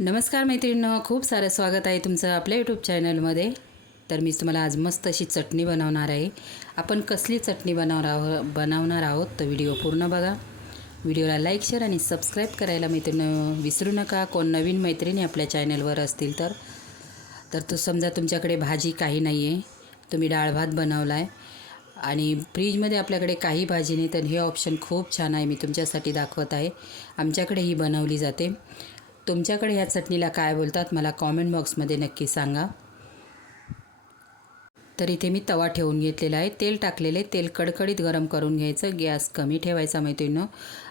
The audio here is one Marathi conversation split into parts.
नमस्कार मैत्रिणींनो, खूप सारं स्वागत आहे तुमचं आपल्या यूट्यूब चॅनलमध्ये। तर मी तुम्हाला आज मस्त अशी चटणी बनवणार आहे। आपण कसली चटणी बनवणार आहोत तर व्हिडिओ पूर्ण बघा। व्हिडिओला लाईक शेअर आणि सबस्क्राईब करायला मैत्रिणींनो विसरू नका। कोण नवीन मैत्रिणी आपल्या चॅनलवर असतील तर तो समजा तुमच्याकडे भाजी काही नाही आहे, तुम्ही डाळ भात बनवला आहे आणि फ्रीजमध्ये आपल्याकडे काही भाजी नाही, तर हे ऑप्शन खूप छान आहे, मी तुमच्यासाठी दाखवत आहे। आमच्याकडे ही बनवली जाते। तुमच्याकडे ह्या चटणीला काय बोलतात मला कमेंट बॉक्समध्ये नक्की सांगा। तर इथे मी तवा ठेवून घेतलेला आहे, तेल टाकलेले, तेल कडकडीत गरम करून घ्यायचं, गॅस कमी ठेवायचा मैत्रिणींनो।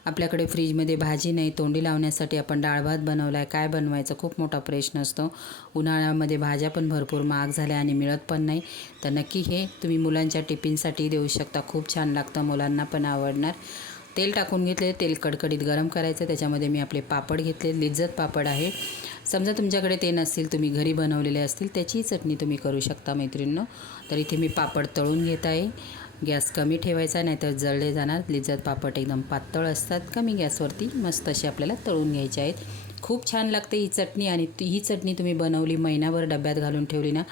आपल्याकडे फ्रीजमध्ये भाजी नाही, तोंडी लावण्यासाठी आपण डाळ भात बनवला आहे, काय बनवायचं खूप मोठा प्रश्न असतो। उन्हाळ्यामध्ये भाज्या पण भरपूर महाग झाल्या आणि मिळत पण नाही, तर नक्की हे तुम्ही मुलांच्या टिफिनसाठी देऊ शकता, खूप छान लागतं, मुलांना पण आवडणार। तेल टाकून घेतले, तेल कडकडीत गरम करायचं, त्याच्यामध्ये मी आपले पापड घेतले, लिज्जत पापड आहे। समजा तुमच्याकडे ते नसतील, तुम्ही घरी बनवलेले असतील, त्याची चटणी तुम्ही करू शकता मैत्रिणींनो। तर इथे मी पापड तळून घेत आहे, गॅस कमी ठेवायचा नाहीतर जळले जाणार। लिज्जत पापड एकदम पातळ असतात, कमी गॅसवरती मस्त असे आपल्याला तळून घ्यायचे आहेत। खूप छान लागते ही चटणी आणि ही चटणी तुम्ही बनवली, महिनाभर डब्यात घालून ठेवली ना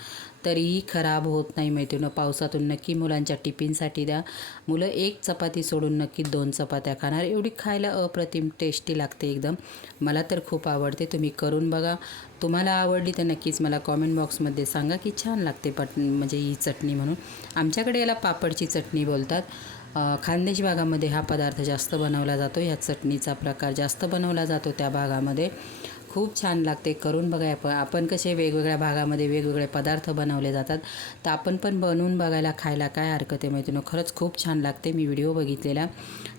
तरीही खराब होत नाही मैत्रिणींनो। पावसातून नक्की मुलांच्या टिफिनसाठी द्या, मुलं एक चपाती सोडून नक्की 2 चपात्या खाणार, एवढी खायला अप्रतिम टेस्टी लागते एकदम। मला तर खूप आवडते, तुम्ही करून बघा। तुम्हाला आवडली तर नक्कीच मला कमेंट बॉक्समध्ये सांगा की छान लागते म्हणजे ही चटणी म्हणून। आमच्याकडे याला पापडची चटणी बोलतात। खानदेश भागामध्ये हा पदार्थ जास्त बनवला जातो, ह्या चटणीचा प्रकार जास्त बनवला जातो त्या भागामध्ये। खूप छान लागते, करून बघा। आपण कसे वेगवेगळ्या भागामध्ये वेगवेगळे पदार्थ बनवले जातात, तर आपण पण बनवून बघायला, खायला काय हरकत आहे मैत्रिणींनो, खरंच खूप छान लागते। मी व्हिडिओ बघितलेला,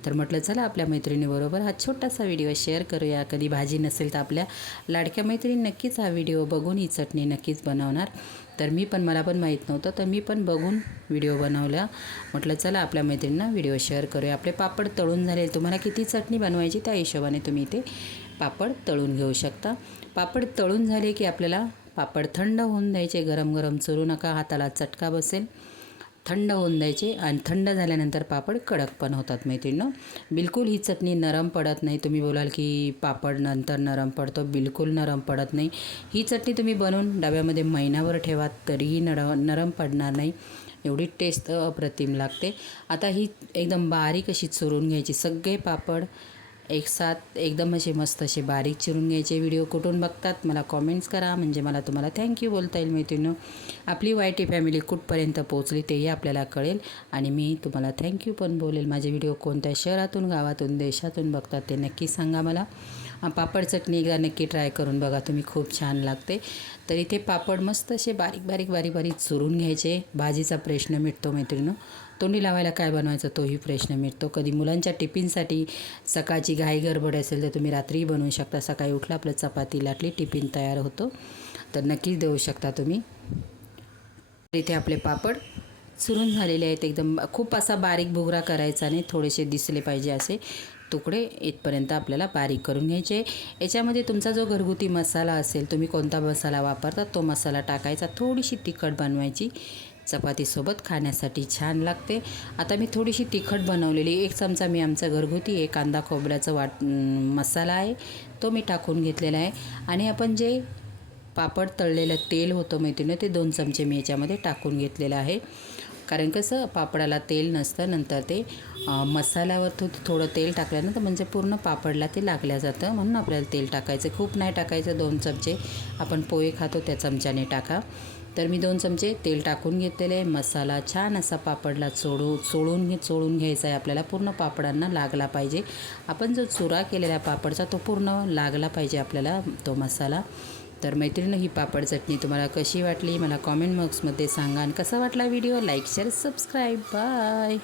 तर म्हटलं चला आपल्या मैत्रिणीबरोबर हा छोटासा व्हिडिओ शेअर करूया। कधी भाजी नसेल तर आपल्या लाडक्या मैत्रिणी नक्कीच हा व्हिडिओ बघून ही चटणी नक्कीच बनवणार। तर मला पण माहीत नव्हतं, तर मी पण बघून व्हिडिओ बनवला। म्हटलं चला आपल्या मैत्रिणींना व्हिडिओ शेअर करूया। आपले पापड तळून झाले, तुम्हाला किती चटणी बनवायची त्या हिशोबाने तुम्ही इथे पापड तळून घेऊ शकता। पापड तळून झाले की आपल्याला पापड थंड होऊन द्यायचे, गरम गरम चुरू नका, हाताला चटका बसेल। थंड होऊन द्यायचे आणि थंड झाल्यानंतर पापड कडक पण होतात मैत्रिणींनो। बिलकुल ही चटणी नरम पडत नाही, तुम्ही बोलाल की पापड नंतर नरम पडतो, बिलकुल नरम पडत नाही। ही चटणी तुम्ही बनवून डब्यामध्ये महिनाभर ठेवा तरीही नरम पडणार नाही, एवढी टेस्ट अप्रतिम लागते। आता ही एकदम बारीक अशी चुरून घ्यायची, सगळे पापड एक साथ एकदम असे मस्त असे बारीक चिरून घ्यायचे। व्हिडिओ कुठून बघतात मला कमेंट्स करा, म्हणजे मला तुम्हाला थँक्यू बोलता येईल मैत्रिणींनो। आपली वायटी फॅमिली कुठपर्यंत पोहोचली तेही आपल्याला कळेल आणि मी तुम्हाला थँक्यू पण बोलेल। माझे व्हिडिओ कोणत्या शहरातून, गावातून, देशातून बघतात ते नक्की सांगा मला। पापड चटणी एकदा नक्की ट्राय करून बघा तुम्ही, खूप छान लागते। तर इथे पापड मस्त असे बारीक बारीक बारीक बारीक चुरून घ्यायचे, भाजीचा प्रश्न मिटतो मैत्रिणींनो। तोंडी लावायला काय बनवायचं तोही प्रश्न मिटतो। कधी मुलांच्या टिफिनसाठी सकाळची घाई गडबड असेल तर तुम्ही रात्रीही बनवू शकता, सकाळी उठला आपलं चपाती लाटली, टिफिन तयार होतो, तर नक्कीच देऊ शकता तुम्ही। इथे आपले पापड चुरून झालेले आहेत, एकदम खूप असा बारीक भुगरा करायचा नाही, थोडेसे दिसले पाहिजे असे तुकडे इथपर्यंत आपल्याला बारीक करून घ्यायचे। याच्यामध्ये तुमचा जो घरगुती मसाला असेल, तुम्ही कोणता मसाला वापरता तो मसाला टाकायचा, थोडीशी तिखट बनवायची, चपातीसोबत खाण्यासाठी छान लागते। आता मी थोडीशी तिखट बनवलेली, 1 चमचा मी आमचा घरगुती कांदा खोबऱ्याचा मसाला आहे तो मी टाकून घेतलेला आहे। आणि आपण जे पापड तळलेलं तेल होतं मैत्रिणींनो, ते 2 चमचे मी याच्यामध्ये टाकून घेतलेलं आहे। कारण कसं पापडाला तेल नसतं, नंतर ते मसाल्यावर थोडं तेल टाकल्यानंतर म्हणजे पूर्ण पापडला ते लागल्या जातं, म्हणून आपल्याला तेल टाकायचं, खूप नाही टाकायचं। 2 चमचे आपण पोहे खातो त्या चमच्याने टाका। तर मी 2 चमचे तेल टाकून घेतलेले आहे। मसाला छान असा पापडला चोळून घ्यायचा आहे, आपल्याला पूर्ण पापडांना लागला पाहिजे। आपण जो चुरा केलेला पापडचा तो पूर्ण लागला पाहिजे आपल्याला तो मसाला। तर मैत्रिणी ही पापड चटणी तुम्हाला कशी वाटली मला कमेंट बॉक्समध्ये सांगा, आणि कसा वाटला video like share subscribe bye.